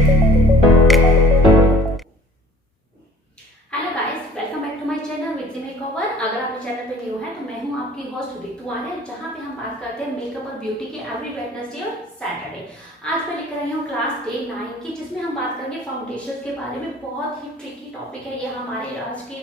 Hello guys, welcome back to my channel with makeover. अगर आप channel पे new हैं तो मैं हूं आपकी होस्ट ऋतु आर्य, जहां पे हम बात करते हैं मेकअप और ब्यूटी के एवरी वेडनेसडे और सैटरडे। आज मैं लेकर आई हूं क्लास डे 9 की, जिसमें हम बात करेंगे फाउंडेशन के बारे में। बहुत ही ट्रिकी टॉपिक है ये हमारे आज के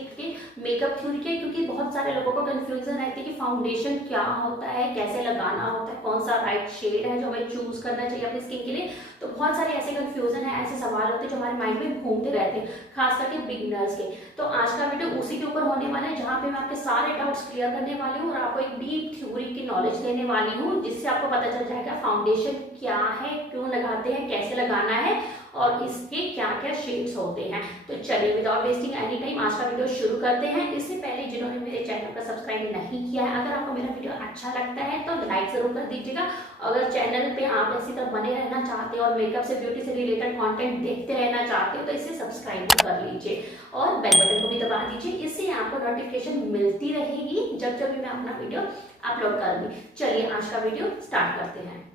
मेकअप थ्योरी के, क्योंकि बहुत सारे लोगों को कंफ्यूजन रहती है कि फाउंडेशन क्या होता है, कैसे लगाना होता है, कौन सा राइट शेड है जो हमें चूज करना चाहिए अपनी स्किन के लिए। तो बहुत सारे ऐसे कंफ्यूजन है, ऐसे सवाल होते हैं जो हमारे माइंड में घूमते रहते हैं, खास करके बिगिनर्स के। तो आज का वीडियो उसी के ऊपर होने वाला है, जहाँ पे मैं आपके सारे डाउट्स क्लियर करने वाली हूँ और आपको एक डीप थ्योरी की नॉलेज देने वाली हूँ, जिससे आपको पता चल जाएगा फाउंडेशन क्या है, क्यों लगाते हैं, कैसे लगाना है और इसके क्या क्या शेड्स होते हैं। तो चलिए विदाउट वेस्टिंग एनी टाइम आज का वीडियो शुरू करते हैं। इससे पहले जिन्होंने मेरे चैनल को सब्सक्राइब नहीं किया है, अगर आपको मेरा वीडियो अच्छा लगता है तो लाइक जरूर कर दीजिएगा। अगर चैनल पे आप इसी तरह बने रहना चाहते हो और मेकअप से ब्यूटी से रिलेटेड कंटेंट देखते रहना चाहते हो तो इसे सब्सक्राइब कर लीजिए और बेल बटन को भी दबा दीजिए। इससे आपको नोटिफिकेशन मिलती रहेगी जब जब भी मैं अपना वीडियो अपलोड करूंगी। चलिए आज का वीडियो स्टार्ट करते हैं।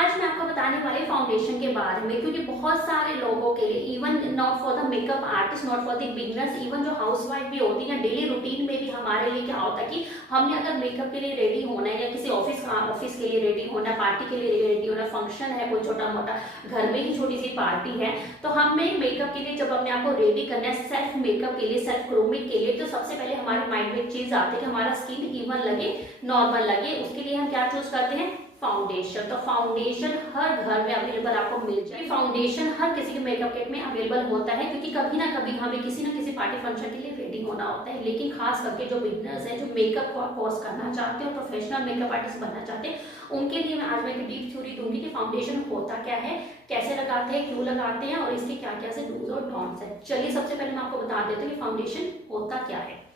आज मैं आपको बताने वाली फाउंडेशन के बारे में, क्योंकि बहुत सारे लोगों के लिए, even not for the makeup artist, not for the beginners, even जो हाउसवाइफ भी होती है, डेली रूटीन में भी हमारे लिए क्या होता है कि हमने अगर मेकअप के लिए रेडी होना है या किसी ऑफिस के लिए रेडी होना है, पार्टी के लिए रेडी होना, फंक्शन है, कोई छोटा मोटा घर में ही छोटी सी पार्टी है, तो हमें मेकअप के लिए जब अपने आप को रेडी करना है सेल्फ मेकअप के लिए, सेल्फ ग्रूमिंग के लिए, तो सबसे पहले हमारे माइंड में एक चीज आती है कि हमारा स्किन इवन लगे, नॉर्मल लगे। उसके लिए हम क्या चूज करते हैं? फाउंडेशन। तो फाउंडेशन हर घर में अवेलेबल आपको मिल जाए। फाउंडेशन हर किसी के मेकअप किट में अवेलेबल होता है, क्योंकि कभी ना कभी हमें किसी ना किसी पार्टी फंक्शन के लिए रेडी होना होता है। लेकिन खास करके जो बिगिनर्स हैं, जो मेकअप को कोर्स करना चाहते हो, प्रोफेशनल मेकअप आर्टिस्ट बनना चाहते हैं, उनके लिए मैं आज मैं एक डीप थ्योरी दूंगी कि फाउंडेशन होता क्या है, कैसे लगाते हैं, क्यों लगाते हैं और इसके क्या क्या से डूज और डोंट्स है। चलिए सबसे पहले मैं आपको बता देती हूँ कि फाउंडेशन होता क्या है।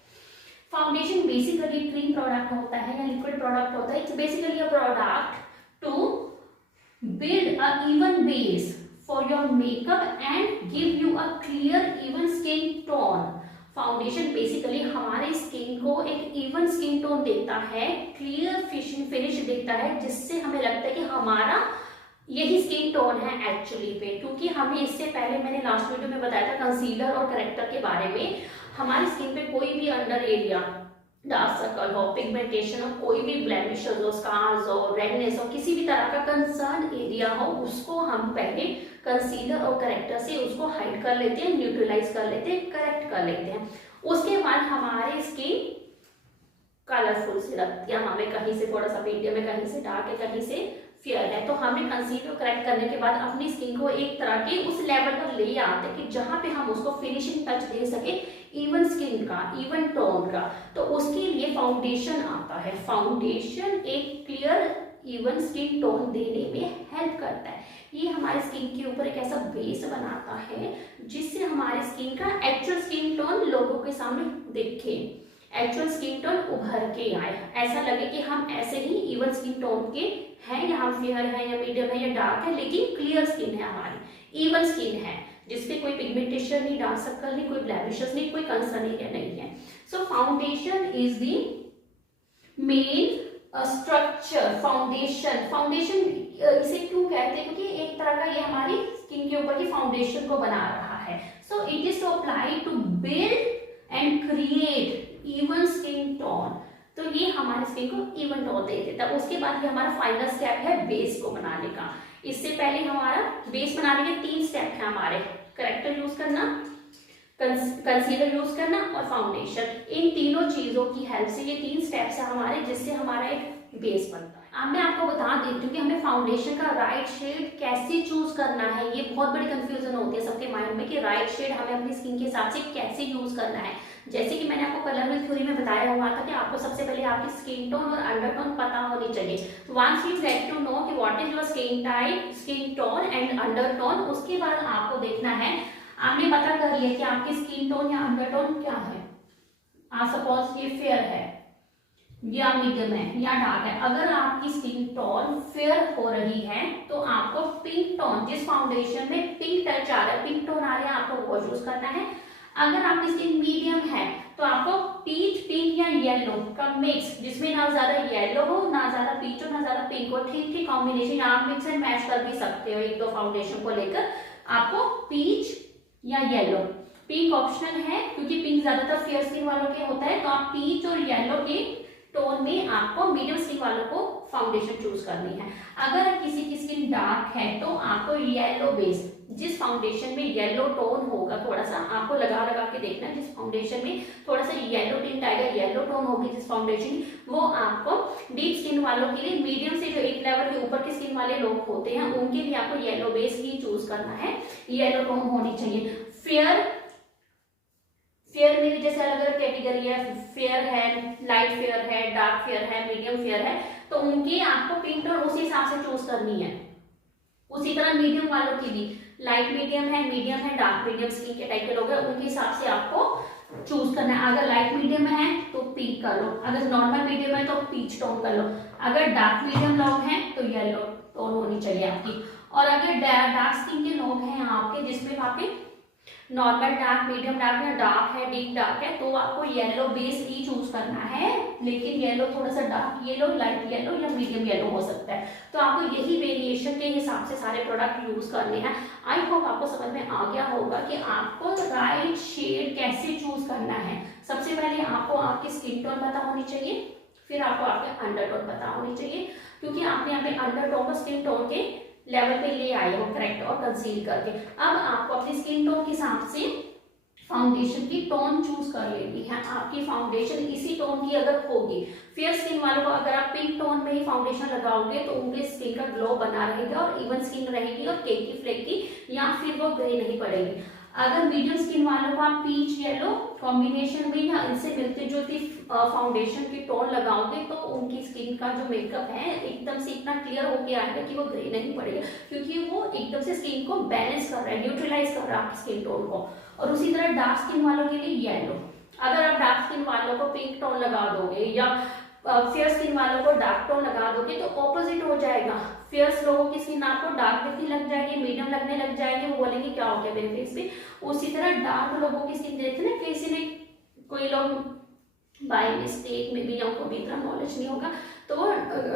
फाउंडेशन बेसिकली क्रीम प्रोडक्ट होता है या लिक्विड प्रोडक्ट होता है। It's basically a product to build a even base for your makeup and give you a clear even skin tone. Foundation basically हमारे स्किन को एक इवन स्किन टोन देता है, क्लियर फिनिश देता है, जिससे हमें लगता है कि हमारा यही स्किन टोन है एक्चुअली पे। क्योंकि हमें इससे पहले मैंने लास्ट वीडियो में बताया था कंसीलर और करेक्टर के बारे में। हमारी स्किन पे कोई भी अंडर एरिया, डार्क सर्कल हो, पिगमेंटेशन हो, कोई भी ब्लेमिशेस हो, स्कार्स हो, रेडनेस हो, किसी भी तरह का कंसर्न एरिया हो, उसको हम पहले कंसीलर और करेक्टर से उसको हाइड कर लेते हैं, न्यूट्रलाइज कर लेते हैं, करेक्ट कर लेते हैं। उसके बाद हमारे स्किन कलरफुल से लगती है, हमें कहीं से थोड़ा सा मीडियम है, कहीं से डार्क है, कहीं से फेयर है। तो हमें कंसीलर करेक्ट करने के बाद अपनी स्किन को एक तरह के उस लेवल पर ले आते हैं कि जहां पे हम उसको फिनिशिंग टच दे सके, इवन स्किन का, इवन टोन का। तो उसके लिए फाउंडेशन आता है। फाउंडेशन एक क्लियर इवन स्किन टोन देने में हेल्प करता है। ये हमारे स्किन के ऊपर एक ऐसा बेस बनाता है जिससे हमारे स्किन का एक्चुअल स्किन टोन लोगों के सामने दिखे, एक्चुअल स्किन टोन उभर के आए, ऐसा लगे कि हम ऐसे ही इवन स्किन टोन के हैं, या हम फेयर है या मीडियम है या डार्क है, लेकिन क्लियर स्किन है, हमारी इवन स्किन है, जिसपे कोई पिगमेंटेशन नहीं, डार्क सर्कल नहीं, कोई ब्लेमिशेस नहीं, कोई कंसर्न एरिया नहीं है। So foundation is the main structure. Foundation इसे क्यों कहते हैं? क्योंकि एक तरह का ये हमारी स्किन के ऊपर की फाउंडेशन को बना रहा है। So it is to apply to build and create even skin tone. तो ये हमारे स्किन को इवन टोन दे देता है। उसके बाद ये हमारा फाइनल स्टेप है बेस को बनाने का। इससे पहले हमारा बेस बनाने के 3 स्टेप है हमारे: करेक्टर यूज करना, कंसीलर यूज करना और फाउंडेशन। इन तीनों चीजों की हेल्प से ये 3 स्टेप्स है हमारे, जिससे हमारा एक बेस बनता है। अब मैं आपको बता देती हूँ कि हमें फाउंडेशन का राइट शेड कैसे चूज करना है। ये बहुत बड़ी कंफ्यूजन होती है सबके माइंड में कि राइट शेड हमें अपनी स्किन के हिसाब से कैसे यूज करना है। जैसे कि मैंने आपको कलर थ्योरी में बताया हुआ था कि आपको सबसे पहले आपकी स्किन टोन और अंडरटोन पता होनी चाहिए। Once you get to know कि what is your skin type, skin tone and undertone, उसके बाद आपको देखना है, आपने पता कर लिया कि आपकी स्किन टोन या अंडरटोन क्या है। सपोज ये फेयर है या मीडियम है या डार्क है। अगर आपकी स्किन टोन फेयर हो रही है तो आपको पिंक टोन, जिस फाउंडेशन में पिंक टच आ रहा है, पिंक टोन आ रहा है, आपको वो यूज करना है। अगर आपकी स्किन मीडियम है तो आपको पीच, पिंक या येलो का मिक्स, जिसमें ना ज्यादा येलो हो, ना ज्यादा पीच हो, ना ज्यादा पिंक हो, ठीक ठीक कॉम्बिनेशन आप मिक्स एंड मैच कर भी सकते हो एक दो फाउंडेशन को लेकर। आपको पीच या येलो, पिंक ऑप्शनल है क्योंकि पिंक ज्यादातर फेयर स्किन वालों के होता है, तो आप पीच और येलो के टोन में आपको मीडियम स्किन वालों को फाउंडेशन चूज करनी है। अगर किसी की स्किन डार्क है तो आपको येलो बेस, जिस फाउंडेशन में येलो टोन होगा, थोड़ा सा आपको लगा लगा के देखना, जिस फाउंडेशन में थोड़ा सा येलो टिंट आएगा, येलो टोन होगी जिस फाउंडेशन, वो आपको डीप स्किन वालों के लिए, मीडियम से जो एक लेवल के ऊपर की स्किन वाले लोग होते हैं उनके लिए आपको येलो बेस ही चूज करना है, येलो टोन होनी चाहिए। फेयर में भी जैसे अलग अलग कैटेगरी है, फेयर है, लाइट फेयर है, डार्क फेयर है, मीडियम फेयर है, तो उनकी आपको पिंक टोन उसी हिसाब से चूज करनी है। उसी तरह मीडियम वालों की भी, लाइट मीडियम है, डार्क मीडियम स्किन के टाइप के लोग हैं, उनके हिसाब से आपको चूज करना है। अगर लाइट मीडियम में है तो पिंक कर लो, अगर नॉर्मल मीडियम है तो पीच टोन कर लो, अगर डार्क मीडियम लोग हैं तो येलो टोन होनी चाहिए आपकी। और अगर डार्क स्किन के लोग हैं आपके, जिसमें आपके नॉर्मल डार्क, मीडियम डार्क या डार्क है, डीप डार्क है, तो आपको येलो बेस ही चूज करना है, लेकिन येलो थोड़ा सा डार्क येलो, लाइट येलो या मीडियम येलो हो सकता है। तो आपको यही वेरिएशन के हिसाब से सारे प्रोडक्ट यूज करने हैं। आई होप आपको समझ में आ गया होगा कि आपको राइट शेड कैसे चूज करना है। सबसे पहले आपको आपकी स्किन टोन पता होनी चाहिए, फिर आपको आपके अंडरटोन पता होनी चाहिए, क्योंकि आपने यहाँ पे अंडरटोन को स्किन टोन के लेवल पे ले आए हो करेक्ट और कंसील करके। अब आपको अपनी स्किन टोन के हिसाब से फाउंडेशन की टोन चूज कर लेनी है। आपकी फाउंडेशन इसी टोन की अगर होगी, फेयर स्किन वालों को अगर आप पिंक टोन में ही फाउंडेशन लगाओगे तो उनके स्किन का ग्लो बना रहेगा और इवन स्किन रहेगी और केकी फ्लेकी या फिर वो ग्रे नहीं पड़ेगी। अगर मीडियम स्किन वालों को आप पीच येलो कॉम्बिनेशन में या इनसे मिलती जुलती फाउंडेशन की टोन लगाओगे तो उनकी स्किन का जो मेकअप है एकदम से इतना क्लियर होके आएगा कि वो ग्रे नहीं पड़ेगा, क्योंकि वो एकदम से स्किन को बैलेंस कर रहा है, न्यूट्रलाइज कर रहा है आपकी स्किन टोन को। और उसी तरह डार्क स्किन वालों के लिए येलो, अगर आप डार्क स्किन वालों को पिंक टोन लगा दोगे या फेयर स्किन वालों को डार्क टोन लगा दोगे तो ऑपोजिट हो जाएगा। फेयर लोगों की स्किन आपको डार्क दिखने लग जाएगी, मीडियम लगने लग जाएगी, वो बोलेंगे क्या हो गया मेरे फेस पे। उसी तरह डार्क लोगों की स्किन देखते ना, किसी ने कोई लोग बाय मिस्टेक में भी, उनको भी इतना नॉलेज नहीं होगा, तो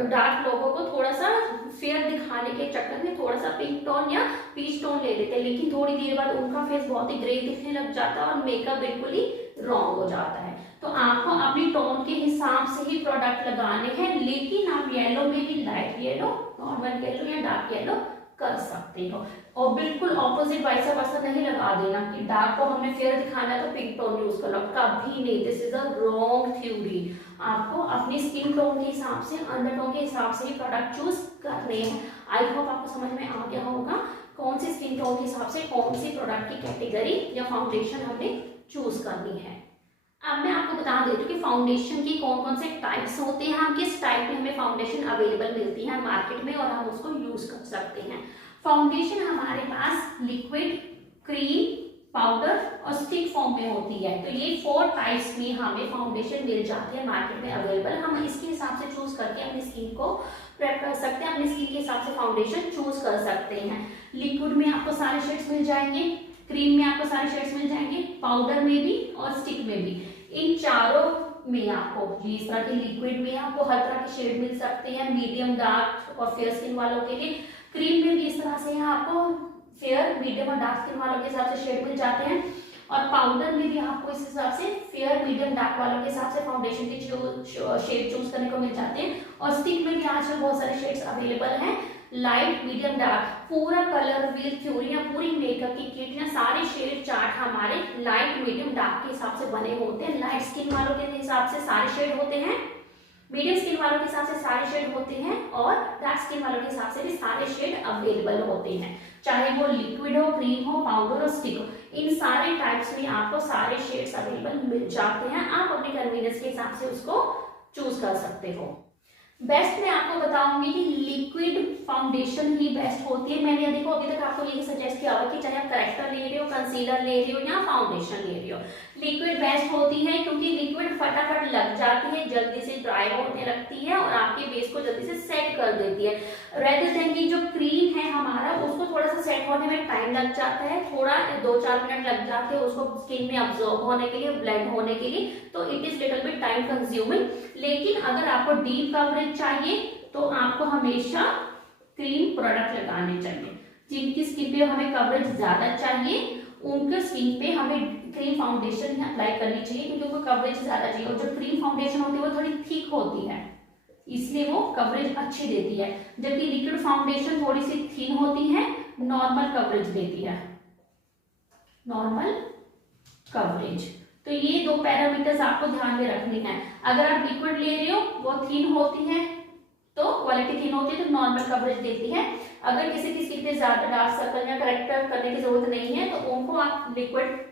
डार्क लोगों को थोड़ा सा फेयर दिखाने के चक्कर में थोड़ा सा पिंक टोन या पीच टोन ले लेते हैं, लेकिन थोड़ी देर बाद उनका फेस बहुत ही ग्रे दिखने लग जाता है और मेकअप बिल्कुल ही रॉन्ग हो जाता है। तो आपको अपनी टोन के हिसाब से ही प्रोडक्ट लगाने हैं, लेकिन आप येलो में भी लाइट येलो, नॉर्मल येलो या डार्क येलो कर सकते हो। और बिल्कुल ऑपोजिट वाइस वर्सा नहीं लगा देना कि डार्क को हमने फेयर दिखाना है तो पिंक टोन यूज कर लो, कभी नहीं। This is a wrong theory. आपको अपनी स्किन टोन के हिसाब से, अंडरटोन के हिसाब से ही प्रोडक्ट चूज करने हैं। आई होप आपको समझ में आ गया होगा कौन सी स्किन टोन के हिसाब से कौन सी प्रोडक्ट की कैटेगरी या फाउंडेशन हमने चूज करनी है। अब मैं आपको बता देती हूँ कि फाउंडेशन की कौन कौन से टाइप्स होते हैं, हम किस टाइप में हमें फाउंडेशन अवेलेबल मिलती है मार्केट में और हम उसको यूज कर सकते हैं। फाउंडेशन हमारे पास लिक्विड, क्रीम, पाउडर और स्टिक फॉर्म में होती है। तो ये 4 टाइप्स में हमें फाउंडेशन मिल जाती है मार्केट में अवेलेबल। हम इसके हिसाब से चूज करके अपनी स्किन को प्रेप कर सकते हैं, अपनी स्किन के हिसाब से फाउंडेशन चूज कर सकते हैं। लिक्विड में आपको सारे शेड्स मिल जाएंगे, क्रीम में आपको सारे शेड्स मिल जाएंगे, पाउडर में भी और स्टिक में भी। इन चारों में आपको इस तरह के लिक्विड में आपको हर तरह के शेड मिल सकते हैं, मीडियम, डार्क और फेयर स्किन वालों के लिए। क्रीम में भी इस तरह से आपको फेयर, मीडियम और डार्क स्किन वालों के हिसाब से शेड मिल जाते हैं। और पाउडर में भी आपको इस हिसाब से फेयर, मीडियम, डार्क वालों के हिसाब से फाउंडेशन के शेड चूज करने को मिल जाते हैं। और स्टिक में भी आजकल बहुत सारे शेड्स अवेलेबल हैं, लाइट, मीडियम, डार्क। पूरा कलर व्हील थ्योरी या पूरी मेकअप की किट या सारे शेड चार्ट हमारे लाइट, मीडियम, डार्क के हिसाब से बने होते हैं। लाइट स्किन वालों के हिसाब से सारे शेड होते हैं, मीडियम स्किन वालों के हिसाब से सारे शेड होते हैं और डार्क स्किन वालों के हिसाब से भी सारे शेड अवेलेबल होते हैं, चाहे वो लिक्विड हो, क्रीम हो, पाउडर हो, स्टिक हो। इन सारे टाइप्स में आपको सारे शेड्स अवेलेबल मिल जाते हैं। आप अपने कन्वीनियंस के हिसाब से उसको चूज कर सकते हो। बेस्ट मैं आपको बताऊंगी कि लिक्विड फाउंडेशन ही बेस्ट होती है। मैंने देखो अभी तक आपको यही सजेस्ट किया होगा कि चाहे आप करेक्टर ले रहे हो, कंसीलर ले रहे हो या फाउंडेशन ले रहे हो, लिक्विड बेस्ट होती है, क्योंकि लिक्विड फटाफट लग जाती है, जल्दी से ड्राई होने लगती है और आपके बेस को जल्दी से सेट कर देती है। रेदर देन कि जो क्रीम है हमारा उसको थोड़ा सा सेट होने में टाइम लग जाता है, थोड़ा 2-4 मिनट लग जाते हैं उसको स्किन में अब्जॉर्ब होने के लिए, ब्लेंड होने के लिए, तो it is little bit time consuming. लेकिन अगर आपको डीप कवरेज चाहिए तो आपको हमेशा क्रीम प्रोडक्ट लगाने चाहिए। जिनकी स्किन पे हमें कवरेज ज्यादा चाहिए उनके स्किन पे हमें क्रीम फाउंडेशन अप्लाई करनी चाहिए, क्योंकि उनको कवरेज ज्यादा चाहिए। और जो क्रीम फाउंडेशन होती है वो थोड़ी थिक होती है, इसलिए वो कवरेज अच्छी देती है, जबकि लिक्विड फाउंडेशन थोड़ी सी थिन होती है, नॉर्मल कवरेज देती है, नॉर्मल कवरेज। तो ये 2 पैरामीटर्स आपको ध्यान में रखने हैं। अगर आप लिक्विड ले रहे हो वो थिन होती है, तो क्वालिटी थिन होती है तो नॉर्मल कवरेज देती है। अगर किसी की स्किन पे ज्यादा डार्क सर्कल या करेक्ट करने की जरूरत नहीं है तो उनको आप लिक्विड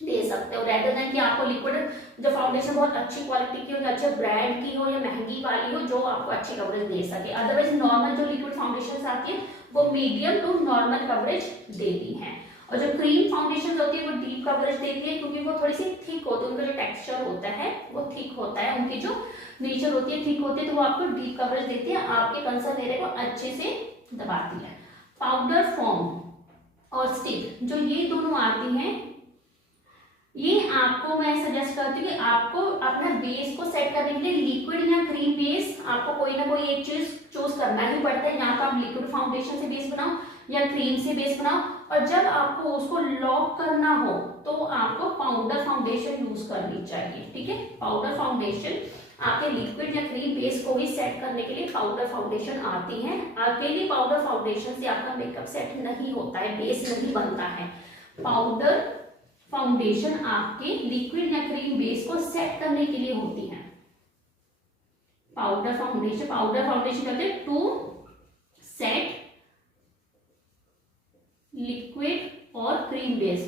ले सकते हो, रेदर देन कि आपको लिक्विड जो फाउंडेशन बहुत अच्छी क्वालिटी की हो या अच्छे ब्रांड की हो या महंगी वाली हो जो आपको अच्छी कवरेज दे सके। अदरवाइज नॉर्मल जो लिक्विड फाउंडेशन आती है वो मीडियम टू नॉर्मल कवरेज देती है। और जो क्रीम फाउंडेशन होती है वो डीप कवरेज देती है, क्योंकि वो थोड़ी सी थिक होती है, उनका जो टेक्सचर होता है वो थिक होता है, उनकी जो नेचर होती है थिक होती है, तो वो आपको डीप कवरेज देती है, आपके कंसर्न एरिया को अच्छे से दबाती है। पाउडर फॉर्म और स्टिक जो ये दोनों आती हैं, ये आपको मैं सजेस्ट करती हूँ कि आपको अपना बेस को सेट करने के लिए लिक्विड या क्रीम बेस आपको कोई ना कोई एक चीज चूज करना ही पड़ता है। या तो आप लिक्विड फाउंडेशन से बेस बनाओ या क्रीम से बेस बनाओ, और जब आपको उसको लॉक करना हो तो आपको पाउडर फाउंडेशन यूज करनी चाहिए। ठीक है, पाउडर फाउंडेशन आपके लिक्विड या क्रीम बेस को भी सेट करने के लिए पाउडर फाउंडेशन आती है। अकेली पाउडर फाउंडेशन से आपका मेकअप सेट नहीं होता है, बेस नहीं बनता है। पाउडर फाउंडेशन आपके लिक्विड या क्रीम बेस को सेट करने के लिए होती है। पाउडर फाउंडेशन कहते हैं टू सेट लिक्विड और क्रीम बेस।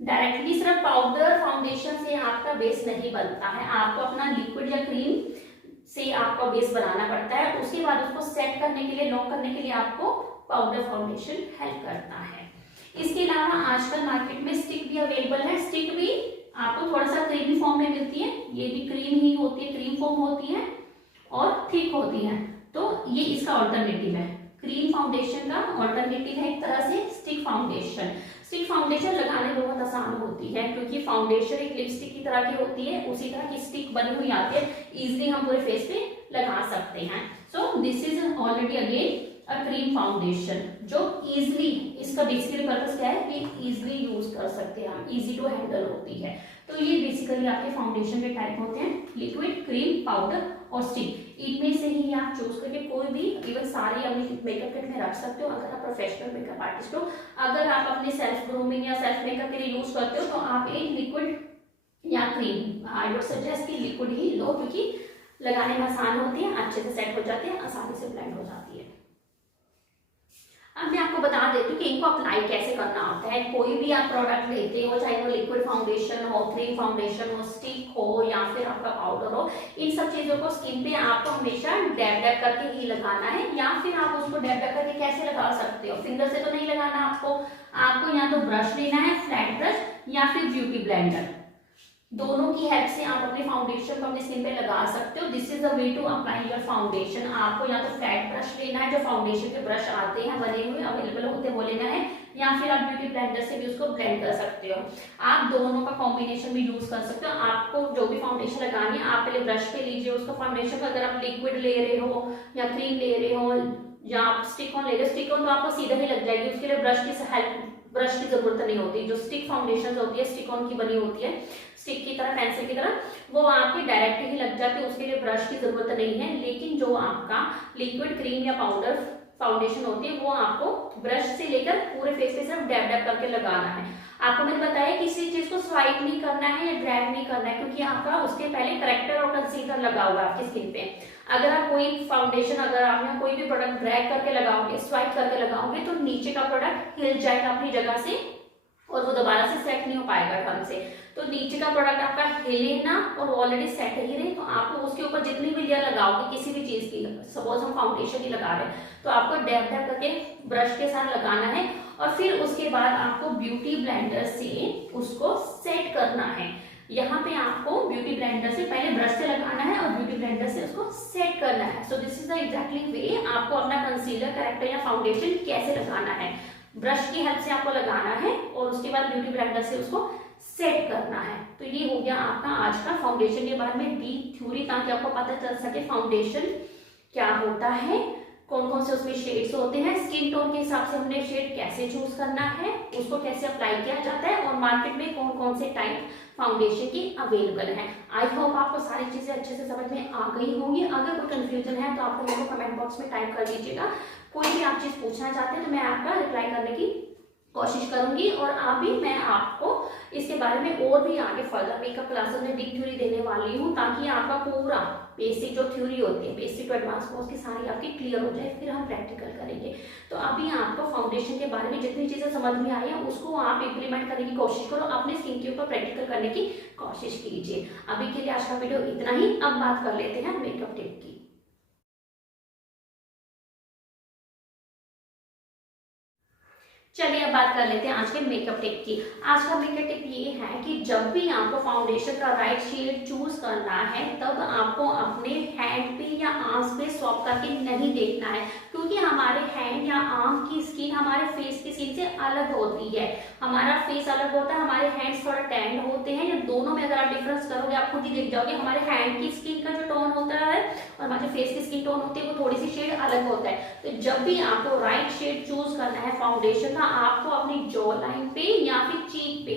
डायरेक्टली सिर्फ पाउडर फाउंडेशन से आपका बेस नहीं बनता है, आपको अपना लिक्विड या क्रीम से आपका बेस बनाना पड़ता है। उसके बाद उसको सेट करने के लिए, लॉक करने के लिए आपको पाउडर फाउंडेशन हेल्प करता है। इसके अलावा आजकल मार्केट में स्टिक भी अवेलेबल है। स्टिक भी आपको थोड़ा सा क्रीमी फॉर्म में मिलती है, ये भी क्रीम ही होती है, क्रीम फॉर्म होती है और थिक होती है, तो ये इसका ऑल्टरनेटिव है। क्रीम फाउंडेशन का ऑल्टरनेटिव है एक तरह से स्टिक फाउंडेशन। स्टिक फाउंडेशन लगाने में बहुत आसान होती है, क्योंकि फाउंडेशन एक लिपस्टिक की तरह की होती है, उसी तरह की स्टिक बनी हुई आती है, इजिली हम पूरे फेस पे लगा सकते हैं। सो this is already again a cream foundation जो इजिली, इसका बेसिकली पर्पस क्या है कि इजिली यूज कर सकते हैं हम, इजी टू हैंडल होती है। तो ये बेसिकली आपके फाउंडेशन के टाइप होते हैं, लिक्विड, क्रीम, पाउडर और स्टिक। इनमें से ही आप चूज करके कोई भी, इवन सारी अपनी मेकअप किट में रख सकते हो अगर आप प्रोफेशनल मेकअप आर्टिस्ट हो। अगर आप अपने सेल्फ ग्रूमिंग या सेल्फ मेकअप के लिए यूज करते हो तो आप एक लिक्विड या क्रीम, आई वुड सजेस्ट कि लिक्विड ही लो, क्योंकि लगाने में आसान होती है, अच्छे से सेट हो जाती है, आसानी से ब्लेंड हो जाती है। अब मैं आपको बता देती हूँ कि इनको अप्लाई कैसे करना होता है। कोई भी आप प्रोडक्ट लेते हो, चाहे वो लिक्विड फाउंडेशन हो, क्रीम फाउंडेशन हो, स्टिक हो या फिर आपका पाउडर हो, इन सब चीजों को स्किन पे आपको हमेशा डैब डैब करके ही लगाना है। या फिर आप उसको डैब डैब करके कैसे लगा सकते हो, फिंगर से तो नहीं लगाना आपको या तो ब्रश लेना है, फ्लैट ब्रश या फिर ब्यूटी ब्लेंडर, दोनों की हेल्प से आप अपने फाउंडेशन को अपनी स्किन पे लगा सकते हो। This is the way to apply your foundation. आपको या तो फ्लैट ब्रश लेना है, जो फाउंडेशन के ब्रश आते हैं बने हुए अवेलेबल होते हैं वो लेना है, या फिर आप ब्यूटी ब्लेंडर से भी उसको ब्लेंड कर सकते हो। आप दोनों का कॉम्बिनेशन भी यूज कर सकते हो। आपको जो भी फाउंडेशन लगानी है आप पहले ब्रश पे लीजिए उसका फाउंडेशन। अगर आप लिक्विड ले रहे हो या क्रीम ले रहे हो या आप स्टिक ऑन ले रहे हो, स्टिक ऑन तो आपको सीधा ही लग जाएगी, उसके लिए ब्रश की जरूरत नहीं होती। जो स्टिक फाउंडेशन होती है स्टिक ऑन की बनी होती है, स्टिक की तरह, पेंसिल की तरह, वो आपके डायरेक्ट ही लग जाती है, उसके लिए ब्रश की जरूरत नहीं है। लेकिन जो आपका लिक्विड, क्रीम या पाउडर फाउंडेशन होती है वो आपको ब्रश से लेकर पूरे फेस पे सिर्फ डैब डैब करके लगाना है। आपको मैंने बताया किसी चीज को स्वाइप नहीं करना है या ड्रैग नहीं करना है, क्योंकि आपका उसके पहले करेक्टर और कंसीलर लगा हुआ है आपकी स्किन पे। अगर आप कोई फाउंडेशन, अगर आपने कोई भी प्रोडक्ट ड्रैग करके लगाओगे, स्वाइप करके लगाओगे, तो नीचे का प्रोडक्ट हिल जाएगा अपनी जगह से और वो दोबारा से सेट नहीं हो पाएगा ढंग से। तो नीचे का प्रोडक्ट आपका हिले ना और ऑलरेडी सेट ही रहे, तो आपको उसके ऊपर जितनी भी लेयर लगाओगे किसी भी चीज की, सपोज हम फाउंडेशन ही लगा रहे हैं, तो आपको डैब डैब करके ब्रश के साथ लगाना है और फिर उसके बाद आपको ब्यूटी ब्लेंडर से उसको सेट करना है। यहाँ पे आपको ब्यूटी ब्लेंडर से पहले ब्रश से लगाना है और ब्यूटी ब्लेंडर से उसको सेट करना है। So this is the exactly way आपको अपना कंसीलर, करेक्टर या फाउंडेशन कैसे लगाना है। ब्रश की हेल्प से आपको लगाना है और उसके बाद ब्यूटी ब्लेंडर से उसको सेट करना है। तो ये हो गया आपका आज का फाउंडेशन के बारे में डीप थ्योरी, ताकि आपको पता चल सके फाउंडेशन क्या होता है, कौन कौन से उसमें शेड्स होते हैं, स्किन टोन के हिसाब से हमने शेड कैसे चूज करना है, उसको कैसे अप्लाई किया जाता है और मार्केट में कौन कौन से टाइप फाउंडेशन की अवेलेबल है। आई होप आपको सारी चीजें अच्छे से समझ में आ गई होंगी। अगर कोई कंफ्यूजन है तो आप मेरे को कमेंट बॉक्स में टाइप कर दीजिएगा। कोई भी आप चीज पूछना चाहते हैं तो मैं आपका रिप्लाई करने की कोशिश करूंगी। और अभी मैं आपको इसके बारे में और भी आगे फर्दर मेकअप क्लासेस में डीप थ्योरी देने वाली हूँ, ताकि आपका पूरा बेसिक जो थ्योरी होती है, बेसिक टू एडवांस कोर्स की सारी आपकी क्लियर हो जाए, फिर हम प्रैक्टिकल करेंगे। तो अभी आपको फाउंडेशन के बारे में जितनी चीजें समझ में आई है उसको आप इम्प्लीमेंट करने की कोशिश करो, अपने स्किन के ऊपर प्रैक्टिकल करने की कोशिश कीजिए। अभी के लिए आज का वीडियो इतना ही। अब बात कर लेते हैं मेकअप टिप की। चलिए अब बात कर लेते हैं आज के मेकअप टिप की। आज का मेकअप टिप ये है कि जब भी आपको फाउंडेशन का राइट शेड चूज करना है तब आपको अपने हैंड पे या आर्म्स पे स्वैप करके नहीं देखना है, क्योंकि हमारे हैंड या आर्म की स्किन हमारे फेस की स्किन से अलग होती है। हमारा फेस अलग होता है, हमारे हैंड्स थोड़ा टैंड होते हैं। ये दोनों में अगर आप डिफरेंस करोगे आप खुद ही देख जाओगे, हमारे हैंड की स्किन का जो टोन होता है और हमारे फेस की स्किन टोन होती है वो थोड़ी सी शेड अलग होता है। तो जब भी आपको राइट शेड चूज करना है फाउंडेशन का, आपको अपनी जॉ लाइन पे या फिर चीक पे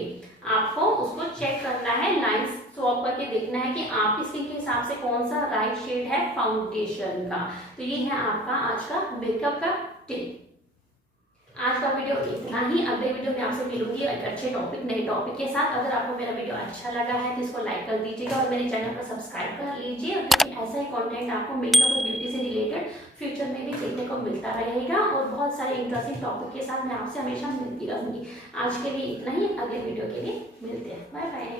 आपको उसको चेक करना है, लाइन स्वैप करके देखना है कि आपकी स्किन के हिसाब से कौन सा राइट शेड है फाउंडेशन का। तो ये है आपका आज का मेकअप का टिप। आज का वीडियो इतना ही। अगले वीडियो में आपसे मिलूंगी एक अच्छे टॉपिक, नए टॉपिक के साथ। अगर आपको मेरा वीडियो अच्छा लगा है तो इसको लाइक कर दीजिएगा और मेरे चैनल को सब्सक्राइब कर लीजिए, क्योंकि ऐसा ही कंटेंट आपको मेकअप और ब्यूटी से रिलेटेड फ्यूचर में भी देखने को मिलता रहेगा और बहुत सारे इंटरेस्टिंग टॉपिक के साथ मैं आपसे हमेशा मिलती रहूंगी। आज के लिए इतना ही, अगले वीडियो के लिए मिलते हैं। Bye bye.